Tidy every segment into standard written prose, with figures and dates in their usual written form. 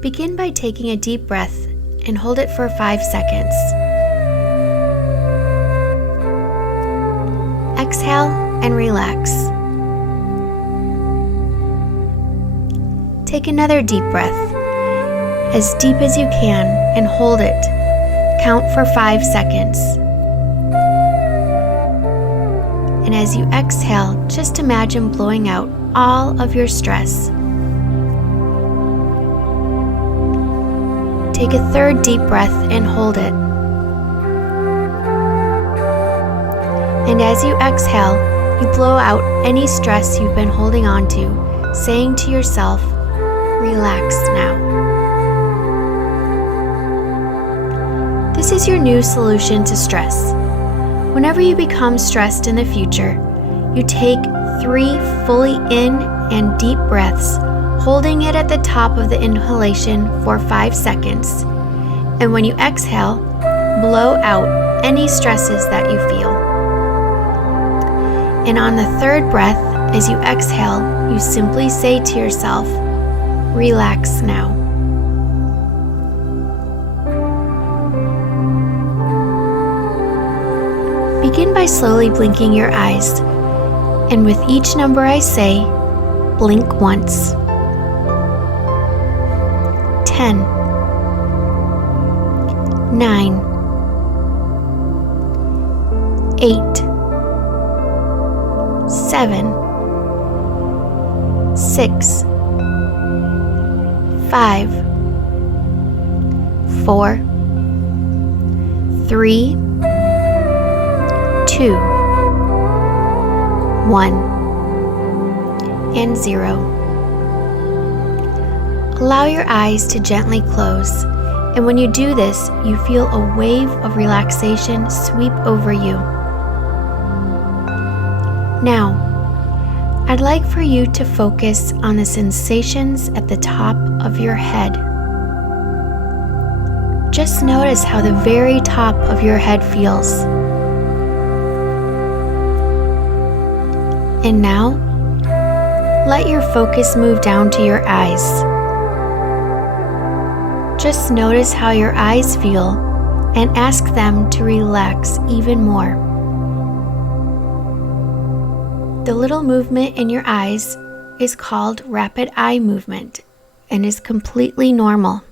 Begin by taking a deep breath and hold it for 5 seconds. Exhale and relax. Take another deep breath, as deep as you can, and hold it. Count for 5 seconds. And as you exhale, just imagine blowing out all of your stress. Take a third deep breath and hold it. And as you exhale, you blow out any stress you've been holding on to, saying to yourself, "Relax now." This is your new solution to stress. Whenever you become stressed in the future, you take 3 fully in and deep breaths, holding it at the top of the inhalation for 5 seconds. And when you exhale, blow out any stresses that you feel. And on the third breath, as you exhale, you simply say to yourself, "Relax now." Begin by slowly blinking your eyes, and with each number I say, blink once. 10, 9, 8, 7, 6, 5, 4, 3, 2, 1, and 0. Allow your eyes to gently close, and when you do this, you feel a wave of relaxation sweep over you. Now, I'd like for you to focus on the sensations at the top of your head. Just notice how the very top of your head feels. And now, let your focus move down to your eyes. Just notice how your eyes feel and ask them to relax even more. The little movement in your eyes is called rapid eye movement and is completely normal.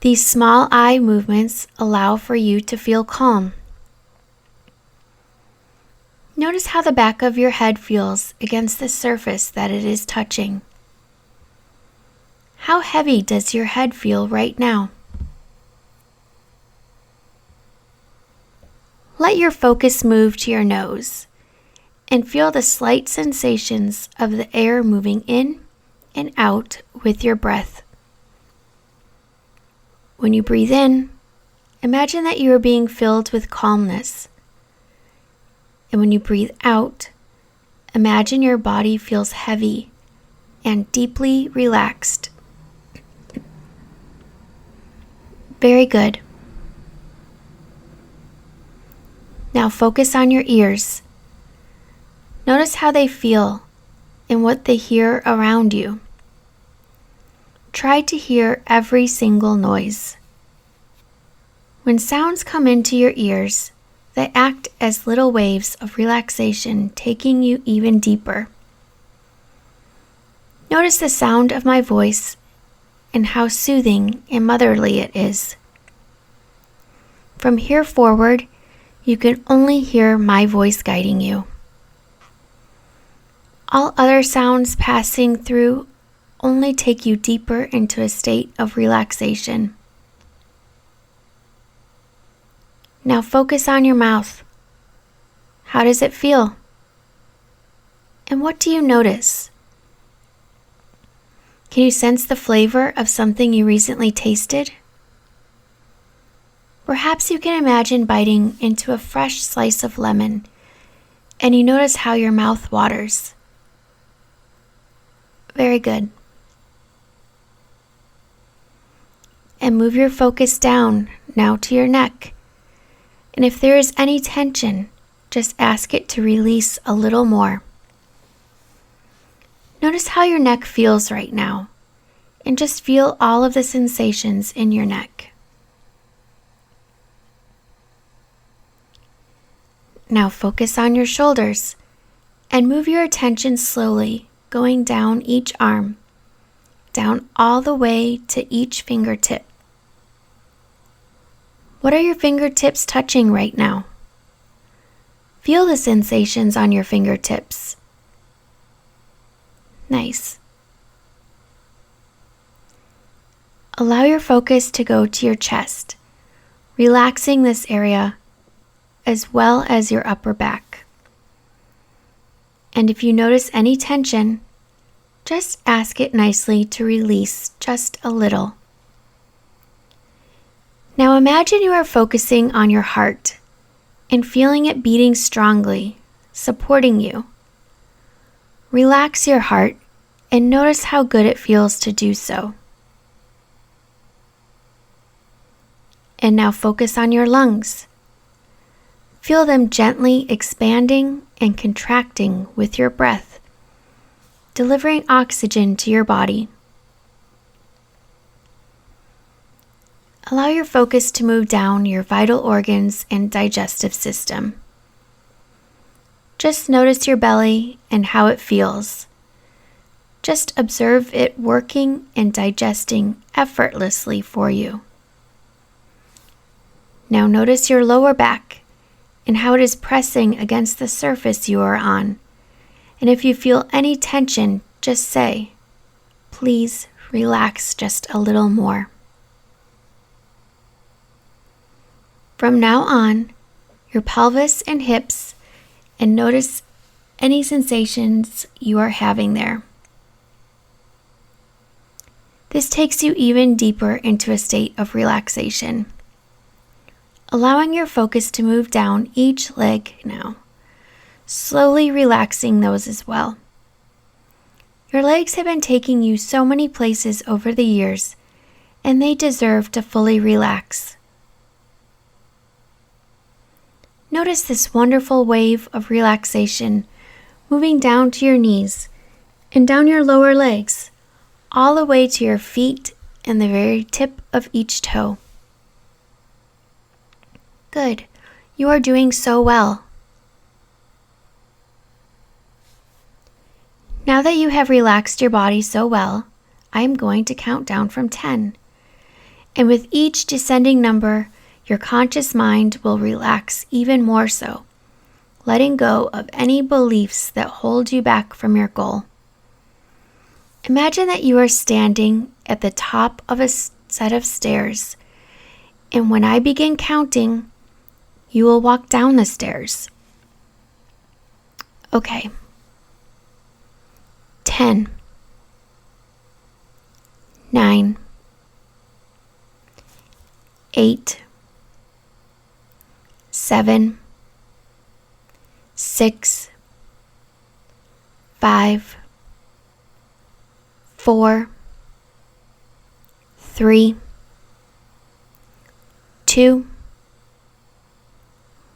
These small eye movements allow for you to feel calm. Notice how the back of your head feels against the surface that it is touching. How heavy does your head feel right now? Let your focus move to your nose and feel the slight sensations of the air moving in and out with your breath. When you breathe in, imagine that you are being filled with calmness. And when you breathe out, imagine your body feels heavy and deeply relaxed. Very good. Now focus on your ears. Notice how they feel and what they hear around you. Try to hear every single noise. When sounds come into your ears, they act as little waves of relaxation, taking you even deeper. Notice the sound of my voice and how soothing and motherly it is. From here forward, you can only hear my voice guiding you. All other sounds passing through only take you deeper into a state of relaxation. Now focus on your mouth. How does it feel? And what do you notice? Can you sense the flavor of something you recently tasted? Perhaps you can imagine biting into a fresh slice of lemon, and you notice how your mouth waters. Very good. And move your focus down now to your neck. And if there is any tension, just ask it to release a little more. Notice how your neck feels right now. and just feel all of the sensations in your neck. Now focus on your shoulders and move your attention slowly, going down each arm, down all the way to each fingertip. What are your fingertips touching right now? Feel the sensations on your fingertips. Nice. Allow your focus to go to your chest, relaxing this area as well as your upper back. And if you notice any tension, just ask it nicely to release just a little. Now imagine you are focusing on your heart and feeling it beating strongly, supporting you. Relax your heart and notice how good it feels to do so. And now focus on your lungs. Feel them gently expanding and contracting with your breath, delivering oxygen to your body. Allow your focus to move down your vital organs and digestive system. Just notice your belly and how it feels. Just observe it working and digesting effortlessly for you. Now notice your lower back and how it is pressing against the surface you are on. And if you feel any tension, just say, "Please relax just a little more." From now on, your pelvis and hips, and notice any sensations you are having there. This takes you even deeper into a state of relaxation. Allowing your focus to move down each leg now, slowly relaxing those as well. Your legs have been taking you so many places over the years, and they deserve to fully relax. Notice this wonderful wave of relaxation moving down to your knees and down your lower legs, all the way to your feet and the very tip of each toe. Good. You are doing so well. Now that you have relaxed your body so well, I am going to count down from 10. And with each descending number, your conscious mind will relax even more so, letting go of any beliefs that hold you back from your goal. Imagine that you are standing at the top of a set of stairs, and when I begin counting, you will walk down the stairs. Okay. 10, 9, 8, 7, 6, 5, 4, 3, 2,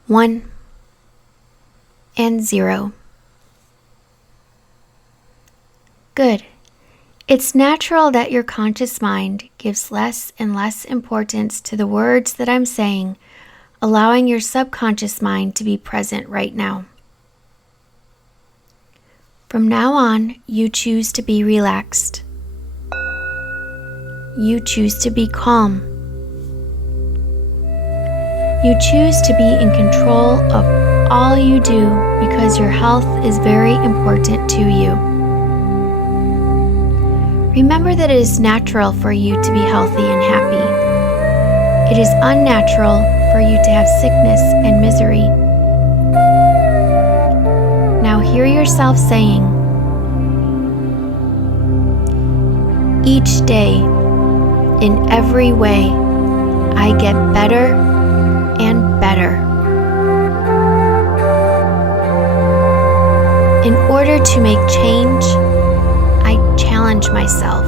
1, and 0. Good. It's natural that your conscious mind gives less and less importance to the words that I'm saying, allowing your subconscious mind to be present right now. From now on, you choose to be relaxed. You choose to be calm. You choose to be in control of all you do because your health is very important to you. Remember that it is natural for you to be healthy and happy. It is unnatural for you to have sickness and misery. Now hear yourself saying, "Each day, in every way, I get better and better." In order to make change, I challenge myself.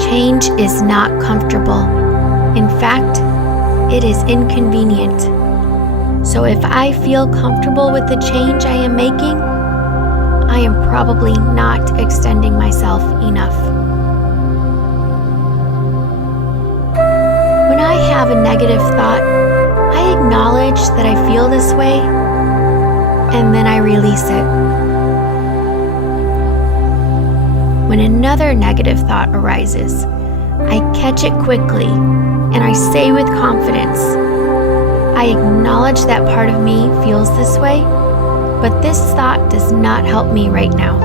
Change is not comfortable. In fact, it is inconvenient. So if I feel comfortable with the change I am making, I am probably not extending myself enough. When I have a negative thought, I acknowledge that I feel this way, and then I release it. When another negative thought arises, I catch it quickly, and I say with confidence, I acknowledge that part of me feels this way, but this thought does not help me right now.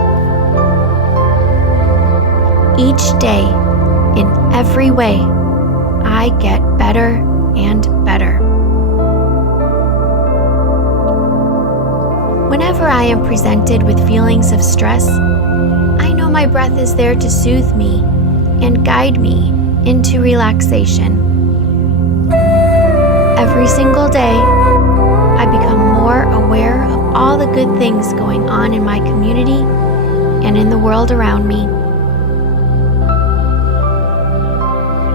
Each day, in every way, I get better and better. Whenever I am presented with feelings of stress, I know my breath is there to soothe me and guide me into relaxation. Every single day, I become more aware of all the good things going on in my community and in the world around me.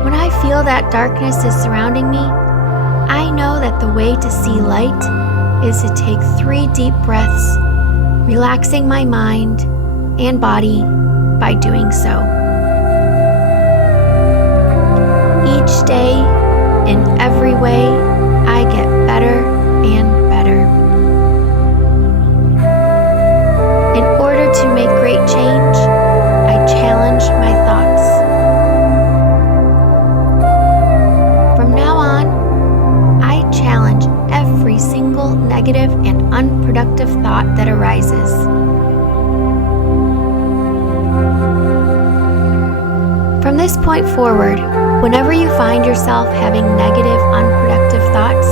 When I feel that darkness is surrounding me, I know that the way to see light is to take 3 deep breaths, relaxing my mind and body by doing so. Each day, in every way, I get better and better. In order to make great change, I challenge my thoughts. From now on, I challenge every single negative and unproductive thought that arises. From this point forward, whenever you find yourself having negative, unproductive thoughts,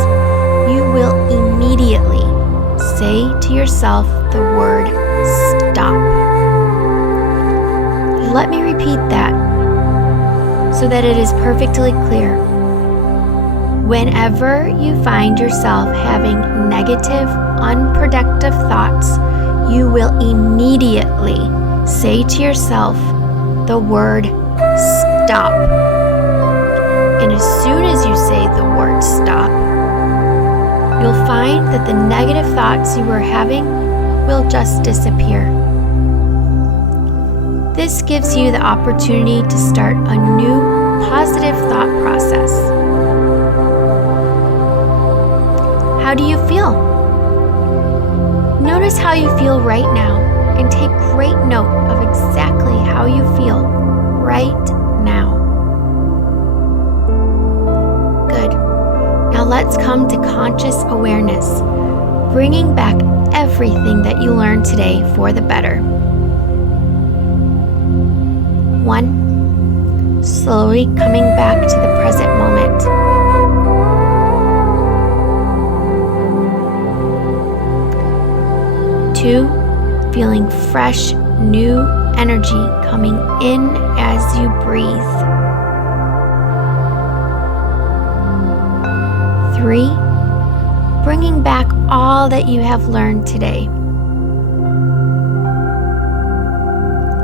you will immediately say to yourself the word stop. Let me repeat that so that it is perfectly clear. Whenever you find yourself having negative, unproductive thoughts, you will immediately say to yourself the word stop. And as soon as you say the word stop, you'll find that the negative thoughts you were having will just disappear. This gives you the opportunity to start a new positive thought process. How do you feel? Notice how you feel right now and take great note of exactly how you feel right now. Good. Now let's come to conscious awareness, bringing back everything that you learned today for the better. 1. Slowly coming back to the present moment. 2. Feeling fresh, new energy coming in as you breathe. 3. Bringing back all that you have learned today.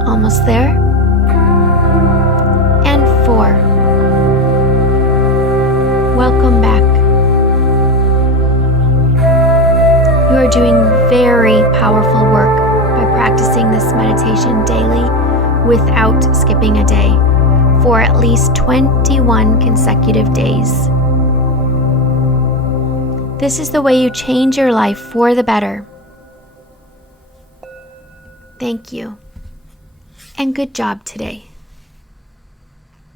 Almost there. And 4. Welcome back. You are doing very powerful work by practicing this meditation daily without skipping a day for at least 21 consecutive days. This is the way you change your life for the better. Thank you, and good job today.